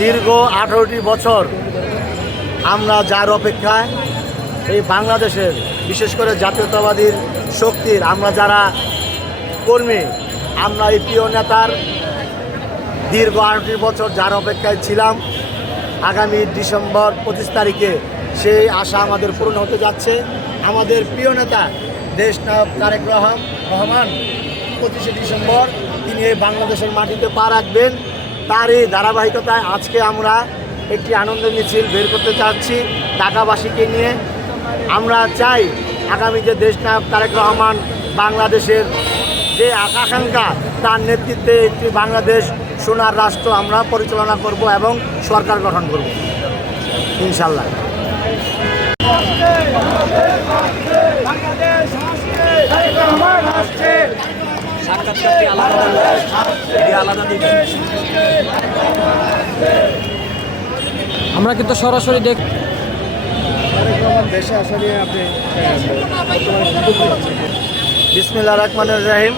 দীর্ঘ আঠারোটি বছর আমরা যার অপেক্ষায় এই বাংলাদেশের, বিশেষ করে জাতীয়তাবাদীর শক্তির, আমরা যারা কর্মী, আমরা এই প্রিয় নেতার দীর্ঘ আঠারোটি বছর যার অপেক্ষায় ছিলাম, আগামী ডিসেম্বর পঁচিশ তারিখে সেই আশা আমাদের পূরণ হতে যাচ্ছে। আমাদের প্রিয় নেতা দেশ নায়ক তারেক রহমান রহমান, পঁচিশে ডিসেম্বর তিনি এই বাংলাদেশের মাটিতে পা রাখবেন। তার এই ধারাবাহিকতায় আজকে আমরা একটি আনন্দ মিছিল বের করতে চাচ্ছি ঢাকাবাসীকে নিয়ে। আমরা চাই আগামী যে দেশ নায়ক তারেক রহমান বাংলাদেশের যে আকাঙ্ক্ষা, তার নেতৃত্বে একটি বাংলাদেশ সোনার রাষ্ট্র আমরা পরিচালনা করব এবং সরকার গঠন করব। ইনশাল্লাহ সাক্ষাৎকারটি আলাদা। আমরা কিন্তু সরাসরি দেখ বিসমিল্লা রহমানুর রাহিম।